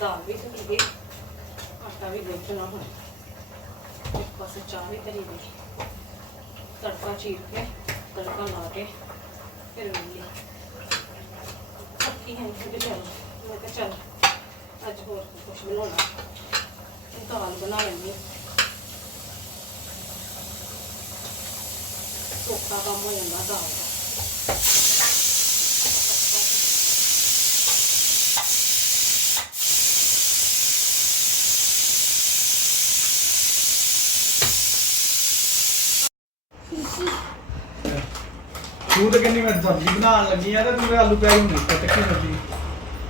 ਦਾਲ ਵੀ ਧਰੀ ਗਈ ਆਟਾ ਵੀ ਵੇਚਣਾ ਹੁਣ ਇੱਕ ਪਾਸੇ ਚਾਹ ਵੀ ਧਰੀ ਗਈ ਤੜਕਾ ਚੀਰ ਕੇ, ਤੜਕਾ ਲਾ ਕੇ, ਫਿਰ ਵੇਲੀ ਅੱਕੀ ਹੈ ਕਿ ਚੱਲ, ਮੈਂ ਕਿਹਾ ਚੱਲ, ਅੱਜ ਹੋਰ ਕੁਝ ਬਣਾਉਣਾ। ਦਾਲ ਬਣਾ ਲੈਂਦੀ ਹਾਂ। ਸੌਖਾ ਕੰਮ ਹੋ ਜਾਂਦਾ ਦਾਲ ਦਾ। ਤੂੰ ਤਾਂ ਕਿੰਨੀ ਵਾਰ ਸਬਜ਼ੀ ਬਣਾਉਣ ਲੱਗੀ ਆ ਤੇ ਤੂੰ ਤਾਂ ਆਲੂ ਪਿਆਜ਼ ਨਹੀਂ ਕੱਟ ਕੇ ਸਬਜ਼ੀ।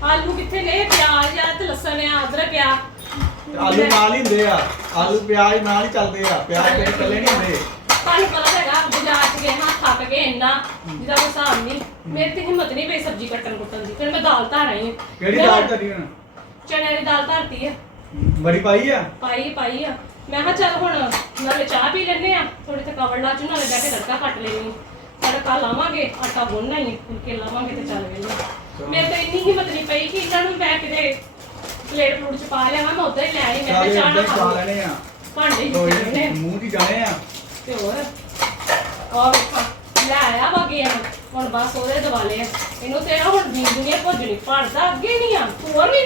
ਆਲੂ ਕਿੱਥੇ ਗਏ ਪਿਆਜ਼ ਆ ਤੇ ਲਸਣ ਆ ਅਦਰਕ ਆ। ਤੇ ਆਲੂ ਨਾਲ ਹੀ ਹੁੰਦੇ ਆ। ਆਲੂ ਪਿਆਜ਼ ਨਾਲ ਹੀ ਚੱਲਦੇ ਆ। ਪਿਆਜ਼ ਤੇ ਇਕੱਲੇ ਨਹੀਂ ਹੁੰਦੇ। ਤੁਹਾਨੂੰ ਪਤਾ ਹੈਗਾ ਬਾਜ਼ਾਰ ਚ ਗਏ ਹਾਂ ਥੱਕ ਗਏ ਇੰਨਾ ਜਿਹਦਾ ਕੋਈ ਹਿਸਾਬ ਨਹੀਂ। ਮੇਰੇ ਤੇ ਹਿੰਮਤ ਨਹੀਂ ਪਈ ਸਬਜ਼ੀ ਕੱਟਣ ਕੁੱਟਣ ਦੀ। ਫਿਰ ਮੈਂ ਦਾਲ ਧਰ ਆਈ ਹਾਂ ਕਿਹੜੀ ਦਾਲ ਧਰੀ ਹੁਣ ਚਣਿਆਂ ਦੀ ਦਾਲ ਧਰਤੀ ਆ। ਬੜੀ ਪਾਈ ਆ? ਪਾਈ ਪਾਈ ਆ। ਮੈਂ ਕਿਹਾ ਚੱਲ ਹੁਣ ਨਾਲੇ ਚਾਹ ਪੀ ਲੈਨੇ ਆ। ਥੋੜੀ ਥਕਾਵਟ ਲਾ ਚ ਨਾਲੇ ਕੇ ਤੜਕਾ ਕੱਟ ਲੈਣੀ ਤੜਕਾ ਲਾਵਾਂਗੇ ਆਟਾ ਗੁੰਨਣਾ ਹੀ ਫੁਲਕੇ ਲਾਵਾਂਗੇ ਤੇ ਚੱਲ ਵੇਲੇ। ਮੇਰੇ ਤਾਂ ਇੰਨੀ ਹਿੰਮਤ ਨਹੀਂ ਪਈ ਕਿ ਇਹਨਾਂ ਨੂੰ ਮੈਂ ਕਿਤੇ ਪਲੇਟ ਪਲੂਟ ਚ ਪਾ ਲਿਆਵਾਂ ਮੈਂ ਉਧਰ ਹੀ ਲੈ ਆਈ ਮੈਂ ਚਾਹ ਨਾ ਹੀ ਖਾ ਲੈਣੇ ਆ। ਭਾਂਡੇ ਹੀ ਚੁੱਕਣੇ ਮੂੰਹ ਦੀ ਜਾਣੇ ਆ। ਤੇ ਹੋਰ? ਆ ਵੇਖਾਂ ਲੈ ਆਇਆ ਵਾ ਗਿਆ ਹੁਣ ਬਸ ਉਹਦੇ ਦਿਵਾਲੇ ਇਹਨੂੰ ਤੇ ਨਾ ਹੁਣ ਦੀਨ ਦੁਨੀਆ ਭੋਜਣੀ। ਪੜਦਾ ਅੱਗੇ ਨਹੀਂ ਆ ਹੋਰ ਵੀ ਨੇ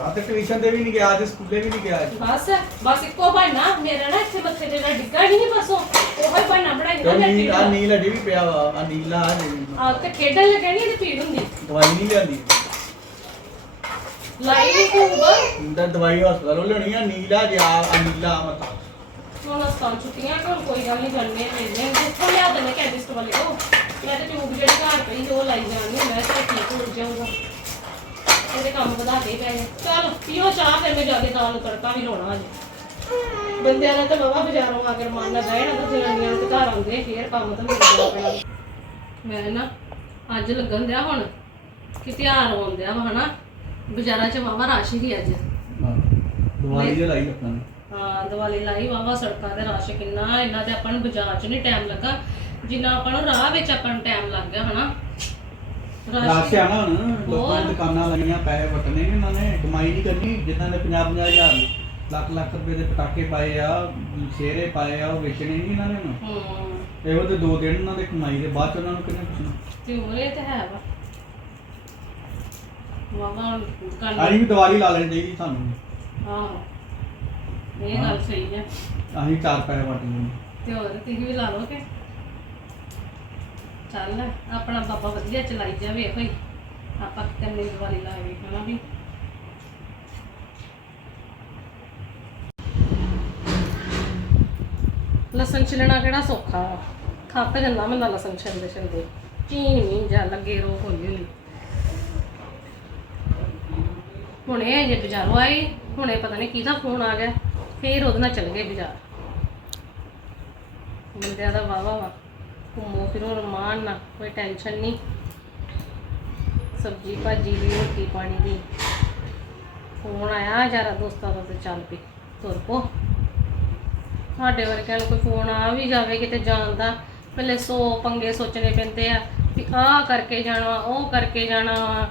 ਰਾਤ ਟਿਊਸ਼ਨ ਤੇ ਵੀ ਨਹੀਂ ਗਿਆ ਅੱਜ ਸਕੂਲੇ ਵੀ ਨਹੀਂ ਗਿਆ ਅੱਜ। ਬਸ ਬਸ ਇੱਕੋ ਬਹਾਨਾ ਮੇਰਾ ਨਾ ਇੱਥੇ ਮੱਥੇ ਤੇ ਨਾ ਡਿੱਗਾ ਨਹੀਂ ਬਸ ਉਹ ਹੀ ਬਹਾਨਾ ਬਣਾਈ ਤੇ ਨਾ ਨੀਲ ਆ ਨੀਲ। ਅੜੀ ਵੀ ਪਿਆ ਵਾ ਆ ਨੀਲਾ ਆ ਜਿਹੜੀ ਆ ਤੇ ਖੇਡਣ ਲੱਗੇ ਨਹੀਂ ਇਹਦੀ ਪੀੜ ਹੁੰਦੀ। ਦਵਾਈ ਨਹੀਂ ਲਿਆਂਦੀ। ਲਾਈ ਨਹੀਂ ਹੋਊਗਾ ਤਾਂ ਦਵਾਈ ਹਸਪਤਾਲੋਂ ਲੈਣੀ ਆ ਨੀਲਾ ਜਿਹਾ ਆ ਨੀਲਾ ਮਤਲਬ ਹੁਣ ਅਸਾਂ ਛੁੱਟੀਆਂ ਕੋਲ ਕੋਈ ਗੱਲ ਨਹੀਂ ਕਰਨੇ ਲੈਣੇ ਜਿੱਥੋਂ ਲਿਆ ਦਨੇ ਕੈਂਡਿਸਟ ਵਾਲੇ ਕੋ ਮੈਂ ਤੇ ਟਿਊਬ ਜਿਹੜੀ ਘਰ ਪਈ ਸੀ ਉਹ ਲਾਈ ਜਾਣੀ ਮੈਂ ਤਾਂ ਠੀਕ ਹੋ ਜਾਊਗਾ। ਇਹਦੇ ਕੰਮ ਵਧਾ ਕੇ ਪਏ ਨੇ। ਚੱਲ ਪੀਓ ਚਾਹ ਫਿਰ ਮੈਂ ਜਾ ਕੇ ਦਾਲ ਨੂੰ ਤੜਕਾ ਵੀ ਲਾਉਣਾ ਅੱਜ ਬੰਦਿਆਂ ਨੇ ਤਾਂ ਬਾਬਾ ਬਾਜ਼ਾਰੋਂ ਆ ਕੇ ਰਮਾਨ ਨਾਲ ਬਹਿਣਾ ਤਾਂ ਜਨਾਨੀਆਂ ਨੂੰ ਤਾਂ ਘਰ ਆਉਂਦੇ ਫੇਰ ਕੰਮ ਤਾਂ ਮੇਰੇ ਕੋਲ ਪੈਣਾ। ਮੈਂ ਨਾ ਅੱਜ ਲੱਗਣ ਦਿਆ ਹੁਣ ਕਿ ਤਿਉਹਾਰ ਆਉਣ ਦਿਆ ਵਾ ਹਨਾ। ਬਾਜ਼ਾਰਾਂ 'ਚ ਵਾਵਾ ਰਾਸ਼ੀ ਦੀ ਅੱਜ। ਹਾਂ ਦਵਾਈ ਦੇ ਲਾਈ ਆਪਾਂ ਨੇ। ਹਾਂ ਦੀਵਾਲੀ ਲਾਈ ਵਾਵਾ ਸੜਕਾਂ ਤੇ ਰਸ਼ ਕਿੰਨਾ ਇਹਨਾਂ ਤੇ ਆਪਾਂ ਨੂੰ ਬਾਜ਼ਾਰ 'ਚ ਨਹੀਂ ਟਾਈਮ ਲੱਗਾ। ਜਿੰਨਾ ਆਪਾਂ ਨੂੰ ਰਾਹ ਵਿੱਚ ਆਪਾਂ ਨੂੰ ਟਾਈਮ ਲੱਗ ਗਿਆ ਹਨਾ। ਰਾਸ਼। ਆ ਨਾ ਹੁਣ ਲੋਕਾਂ। ਨੇ ਦੁਕਾਨਾਂ ਲਾਈਆਂ ਪੈਸੇ ਵਟਨੇ ਨੇ ਇਹਨਾਂ ਨੇ ਕਮਾਈ ਨਹੀਂ ਕਰਨੀ ਜਿਨ੍ਹਾਂ ਨੇ 50 50 ਹਜ਼ਾਰ ਲੱਖ ਲੱਖ ਰੁਪਏ ਦੇ ਪਟਾਕੇ ਪਾਏ ਆ ਸ਼ੇਰੇ ਪਾਏ ਆ ਉਹ ਵੇਚਣੇ ਨਹੀਂ ਇਹਨਾਂ ਨੇ ਹੁਣ। ਹੂੰ ਇਹੋ ਤੇ ਦੋ ਦਿਨ ਉਹਨਾਂ ਦੇ ਕਮਾਈ ਦੇ ਬਾਅਦ ਚ ਉਹਨਾਂ ਨੂੰ ਕਿੰਨੇ ਪੁੱਛਣਾ। ਤੇ ਹੋਰ ਇਹ ਤੇ ਹੈ ਵਾ। ਵਾਵਾ ਦੁਕਾਨ ਅਸੀਂ ਵੀ ਦੀਵਾਲੀ ਲਾ ਲੈਣੀ ਚਾਹੀਦੀ ਸਾਨੂੰ। ਆਹੋ। ਇਹ ਗੱਲ ਸਹੀ ਹੈ ਅਸੀਂ ਚਾਰ ਪੈਸੇ ਵਟ ਲੈਣੇ। ਤੇ ਹੋਰ ਤੁਸੀਂ ਵੀ ਲਾ ਲਓ ਕਿ? ਚੱਲ, ਆਪਣਾ ਬਾਬਾ ਵਧੀਆ ਚਲਾਈ ਜਾਵੇ ਇਹੋ ਆਪਾਂ ਕਿਤੇ ਨਹੀਂ ਲਾਏ ਹਨਾ ਵੀ। ਲਸਣ ਛਿਲਣਾ ਕਿਹੜਾ ਸੌਖਾ ਵਾ। ਥੱਕ ਜਾਂਦਾ ਮੈਂ ਲਸਣ ਛਿਲਦੇ ਛਿਲਦੇ। ਚੀਨ ਮੀਨ ਜਾ ਲੱਗੇ, ਰੋ ਹੌਲੀ ਹੌਲੀ ਹੁਣੇ ਜੇ ਬਾਜ਼ਾਰੋਂ ਆਏ, ਹੁਣੇ ਪਤਾ ਨਹੀਂ ਕਿਹਦਾ ਫੋਨ ਆ ਗਿਆ, ਫੇਰ ਉਹਦੇ ਨਾਲ ਚਲ ਗਏ ਬਾਜ਼ਾਰ। ਬੰਦਿਆਂ ਦਾ ਵਾਵਾ ਵਾ ਘੁੰਮੋ ਫਿਰੋ, ਰਮਾਨ ਨਾ, ਕੋਈ ਟੈਨਸ਼ਨ ਨਹੀਂ ਸਬਜੀ ਭਾਜੀ ਦੀ, ਰੋਟੀ ਪਾਣੀ ਦੀ। ਫੋਨ ਆਇਆ ਯਾਰਾ ਦੋਸਤਾਂ ਦਾ ਤੇ ਚੱਲ ਪਈ, ਤੁਰ ਪੋ। ਸਾਡੇ ਵਰਗਿਆਂ ਨੂੰ ਕੋਈ ਫੋਨ ਆ ਵੀ ਜਾਵੇ ਕਿਤੇ ਜਾਣ ਦਾ। ਪਹਿਲੇ ਸੌ ਪੰਗੇ ਸੋਚਣੇ ਪੈਂਦੇ ਆ ਵੀ ਆਹ ਕਰਕੇ ਜਾਣਾ, ਉਹ ਕਰਕੇ ਜਾਣਾ। ਵਾ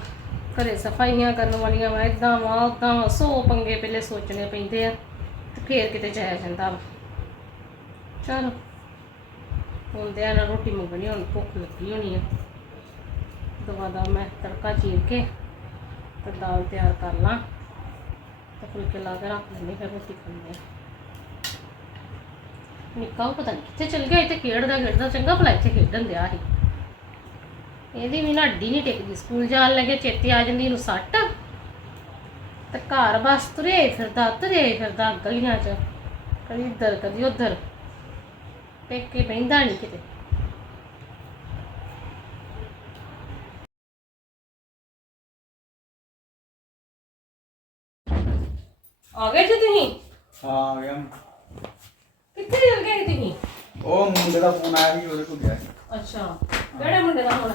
ਘਰੇ ਸਫਾਈਆਂ ਕਰਨ ਵਾਲੀਆਂ ਵਾ ਇਦਾਂ ਵਾ ਉਦਾਂ ਵਾ, ਸੌ ਪੰਗੇ ਪਹਿਲੇ ਸੋਚਣੇ ਪੈਂਦੇ ਆ ਤੇ ਫੇਰ ਕਿਤੇ ਜਾਇਆ ਜਾਂਦਾ ਵਾ। ਚਲੋ। ਹੁੰਦੇ ਆ ਰੋਟੀ ਮੰਗਣੀ ਹੁਣ, ਭੁੱਖ ਲੱਗੀ ਹੋਣੀ ਆ। ਦਵਾ ਦਾ ਮੈਂ ਤੜਕਾ ਚੀਰ ਕੇ ਤੇ ਦਾਲ ਤਿਆਰ ਕਰ ਲਾਂ ਤੇ ਫੁਲਕੇ ਲਾ ਕੇ ਰੱਖ ਲੈਂਦੇ ਫਿਰ ਰੋਟੀ ਖਾਂਦੇ ਆ ਨਿੱਕਾ ਉਹ ਪਤਾ ਨਹੀਂ ਕਿੱਥੇ ਚਲ ਗਿਆ, ਇੱਥੇ ਖੇਡਦਾ ਖੇਡਦਾ ਚੰਗਾ ਭਲਾ ਇੱਥੇ ਖੇਡਣ ਦਿਆ ਸੀ। ਇਹਦੀ ਵੀ ਨਾ ਅੱਡੀ ਨਹੀਂ ਟਿਕਦੀ, ਸਕੂਲ ਜਾਣ ਲੱਗੇ ਚੇਤੇ ਆ ਜਾਂਦੀ ਇਹਨੂੰ ਸੱਟ। ਤੇ ਘਰ ਬਸ ਤੁਰੇ ਫਿਰਦਾ ਤੁਰੇ ਫਿਰਦਾ ਗਲੀਆਂ 'ਚ, ਕਦੀ ਇੱਧਰ, ਕਦੀ ਉੱਧਰ। ਪੇਕੇ ਬਹਿੰਦਾ ਨਹੀਂ ਕਿਤੇ। ਆ ਗਏ ਜੀ ਤੁਸੀਂ? ਹਾਂ ਆ ਗਿਆ ਕਿੱਥੇ ਚਲ ਗਏ ਤੁਸੀਂ? ਉਹ ਮੁੰਡੇ ਦਾ ਫੋਨ ਆਇਆ ਸੀ ਉਹਦੇ ਕੋਲ ਗਿਆ ਸੀ। ਅੱਛਾ ਕਿਹੜੇ ਮੁੰਡੇ ਦਾ ਹੁਣ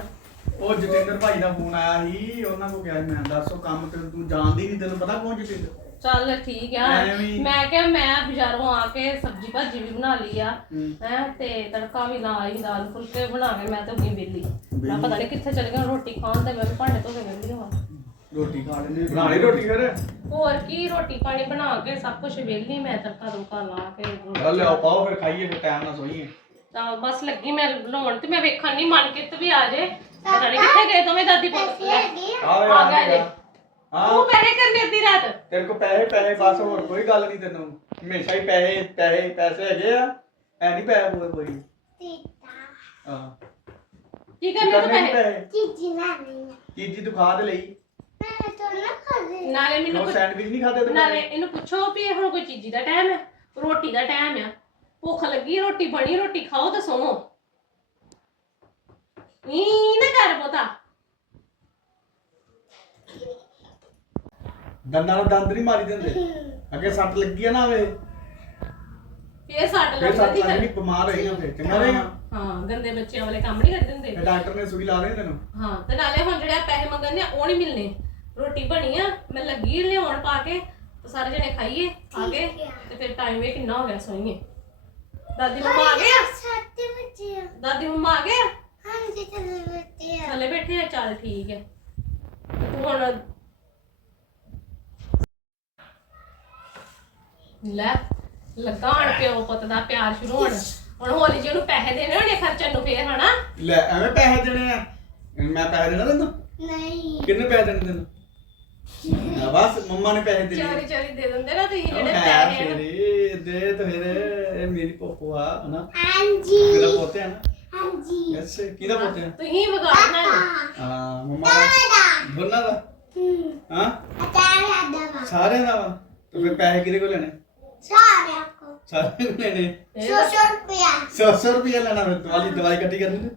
ਉਹ ਜਤਿੰਦਰ ਭਾਈ ਦਾ ਫੋਨ ਆਇਆ ਸੀ ਉਹਨਾਂ ਕੋਲ ਗਿਆ ਸੀ। ਮੈਂ ਦੱਸੋ ਕੰਮ ਤੇ ਤੂੰ ਜਾਣਦੀ ਨਹੀਂ ਤੈਨੂੰ ਪਤਾ ਕੌਣ ਜਤਿੰਦਰ? ਚੱਲ ਠੀਕ ਆ। ਐਵੇਂ। ਮੈਂ ਕਿਹਾ ਮੈਂ ਬਾਜ਼ਾਰੋਂ ਆ ਕੇ ਸਬਜ਼ੀ ਭਾਜੀ ਵੀ ਬਣਾ ਲਈ ਆ। ਹੂੰ। ਹੈ ਤੇ ਤੜਕਾ ਵੀ ਲਾ ਆਈ ਦਾਲ ਫੁਲਕੇ ਬਣਾ ਕੇ ਮੈਂ ਤਾਂ ਉਹੀ ਵਿਹਲੀ ਮੈਂ ਪਤਾ ਨਹੀਂ ਕਿੱਥੇ ਚਲ ਗਿਆ ਰੋਟੀ ਖਾਣ ਤੇ ਮੈਂ ਵੀ ਭਾਂਡੇ ਧੋ ਕੇ ਵਿਹਲੀ ਹਾਂ ਰੋਟੀ ਖਾ ਲੈਂਦੇ ਬਣਾ ਲਈ ਰੋਟੀ ਫਿਰ? ਹੋਰ ਕੀ ਰੋਟੀ ਪਾਣੀ ਬਣਾ ਕੇ ਸਭ ਕੁਝ ਵੇਲੀ ਮੈਂ ਤੜਕਾ ਤੁੜਕਾ ਲਾ ਕੇ ਚੱਲ ਲਿਆਓ ਪਾਓ ਫਿਰ ਖਾਈਏ ਫਿਰ ਟਾਈਮ ਨਾਲ ਸੋਈਏ। ਤਾਂ ਬਸ ਲੱਗੀ ਮੈਂ ਲਾਉਣ ਤੇ ਮੈਂ ਵੇਖਣ ਨਹੀਂ ਮਨ ਕਿਤ ਵੀ ਆ ਜੇ। ਪਤਾ ਨਹੀਂ ਕਿੱਥੇ ਗਏ ਦੋਵੇਂ ਦਾਦੀ ਪੁੱਤ? ਆ। ਗਏ ਜੇ। ਹਾਂ। ਤੂੰ ਪੈਸੇ ਕਰਨੀ ਅੱਧੀ ਰਾਤ। ਤੇਰੇ ਕੋ ਪੈਸੇ ਪੈਸੇ ਬਸ ਹੋਰ ਕੋਈ ਗੱਲ ਨਹੀਂ ਤੈਨੂੰ। ਹਮੇਸ਼ਾ ਹੀ ਪੈਸੇ ਪੈਸੇ ਪੈਸੇ ਹੈਗੇ ਆ। ਐ ਨਹੀਂ ਪੈਸੇ ਪੂਰੇ ਕੋਈ। ਹਾਂ। ਕੀ ਕਰਨੇ ਤੂੰ ਕਰਨੇ ਨੀ ਪੈਸੇ? ਪੈਸੇ? ਚੀਜ਼ੀ ਤੂੰ ਖਾ ਤੇ ਲਈ। ਨਾਲੇ ਮੈਨੂੰ ਉਹ ਕੁਛ- ਸੈਂਡਵਿਚ ਨਹੀਂ ਖਾਦੇ ਤੂੰ? ਨਾਲੇ ਇਹਨੂੰ ਪੁੱਛੋ ਵੀ ਇਹ ਹੁਣ ਕੋਈ ਚੀਜ਼ੀ ਦਾ ਟਾਈਮ ਹੈ ਰੋਟੀ ਦਾ ਟਾਈਮ ਆ? ਭੁੱਖ ਲੱਗੀ ਰੋਟੀ ਬਣੀ ਰੋਟੀ ਖਾਓ ਤਾਂ ਸੋਵੋ ਨੀ ਨਾ ਕਰ ਪੋਤਾ ਦੰਦਾਂ ਨਾਲ ਦੰਦ ਨਹੀਂ ਮਾਰੀ ਦਿੰਦੇ। ਅੱਗੇ ਸੱਟ ਲੱਗੀ ਆ ਨਾ ਵੇ ਫੇਰ ਸੱਟ ਫਿਰ ਸੱਟ ਜਾਂਦੀ ਲੱਗਣੀ ਫਿਰ। ਬਿਮਾਰ ਨਾ ਫਿਰ ਚੰਗਾ ਰਹੇਗਾ। ਹਾਂ ਗੰਦੇ ਬੱਚਿਆਂ ਵਾਲੇ ਕੰਮ ਨਹੀਂ ਕਰ ਦਿੰਦੇ। ਫਿਰ ਡਾਕਟਰ ਨੇ ਸੂਈ ਲਾ ਦੇਣੀ ਤੈਨੂੰ। ਹਾਂ ਤੇ ਨਾਲੇ ਹੁਣ ਜਿਹੜੇ ਆ ਪੈਸੇ ਮੰਗਣ ਨੇ ਉਹ ਨਹੀਂ ਮਿਲਣੇ। ਰੋਟੀ ਬਣੀ ਆ ਮੈਂ ਲੱਗੀ ਲਿਆਉਣ ਪਾ ਕੇ ਤੇ ਸਾਰੇ ਜਣੇ ਖਾਈਏ ਆ ਕੇ ਤੇ ਫਿਰ ਟਾਈਮ ਵੀ ਕਿੰਨਾ ਹੋ ਗਿਆ ਸੋਈਏ। ਦਾਦੀ ਮੰਮਾ ਆ ਗਏ ਆ? ਦਾਦੀ ਮੰਮਾ ਆ ਗਏ ਆ? ਥੱਲੇ ਬੈਠੇ ਆ ਚੱਲ ਠੀਕ ਹੈ ਤੇ ਤੂੰ ਹੁਣ ਲੈ ਲੱਗਾ ਹਣ ਪਿਓ ਪੁੱਤ ਦਾ ਪਿਆਰ ਸ਼ੁਰੂ ਹੋਣ। ਹੁਣ ਹੋਲੀ ਜੀ ਉਹਨੂੰ ਪੈਸੇ ਦੇਣੇ ਹੋਣੇ ਖਰਚਣ ਨੂੰ ਫੇਰ ਹਨਾ? ਲੈ ਐਵੇਂ ਪੈਸੇ ਦੇਣੇ ਆ? ਮੈਂ ਪੈਸੇ ਦੇਣਾ ਤੈਨੂੰ? ਕਿੰਨੇ ਪੈਸੇ ਦੇਣੇ ਤੈਨੂੰ? ਆ ਬਸ ਮੰਮਾ ਨੇ ਪੈਸੇ ਦੇਣੇ। ਚੋਰੀ ਚੋਰੀ ਦੇ ਦਿੰਦੇ ਨਾ ਤੁਸੀਂ ਜਿਹੜੇ ਪੈਸੇ ਆ। ਫੇਰੇ ਦੇ ਤੇ ਫਿਰ ਇਹ ਮੇਰੀ ਪੋਪੋ ਆ ਹਨਾ? ਮੇਰਾ ਪੋਤੇ ਆ ਨਾ? ਯਸ ਕਿਹਦਾ ਪੋਤੇ ਆ? ਤੁਸੀਂ ਵਿਗਾੜਨਾ ਹੈ ਹਾਂ ਮੰਮਾ ਦਾ। ਦੋਨਾਂ ਦਾ? ਹਾਂ। ਸਾਰਿਆਂ ਦਾ ਵਾ? ਤੇ ਫਿਰ ਪੈਸੇ ਕਿਹਦੇ ਕੋਲ ਲੈਣੇ? ਸਾਰਿਆਂ ਕੋਲ ਲੈਣੇ ਇਹ 100 ਰੁਪਏ ਲੈਣਾ ਫਿਰ ਦਵਾਈ ਦਵਾਈ ਕੱਟੀ ਕਰਨੀ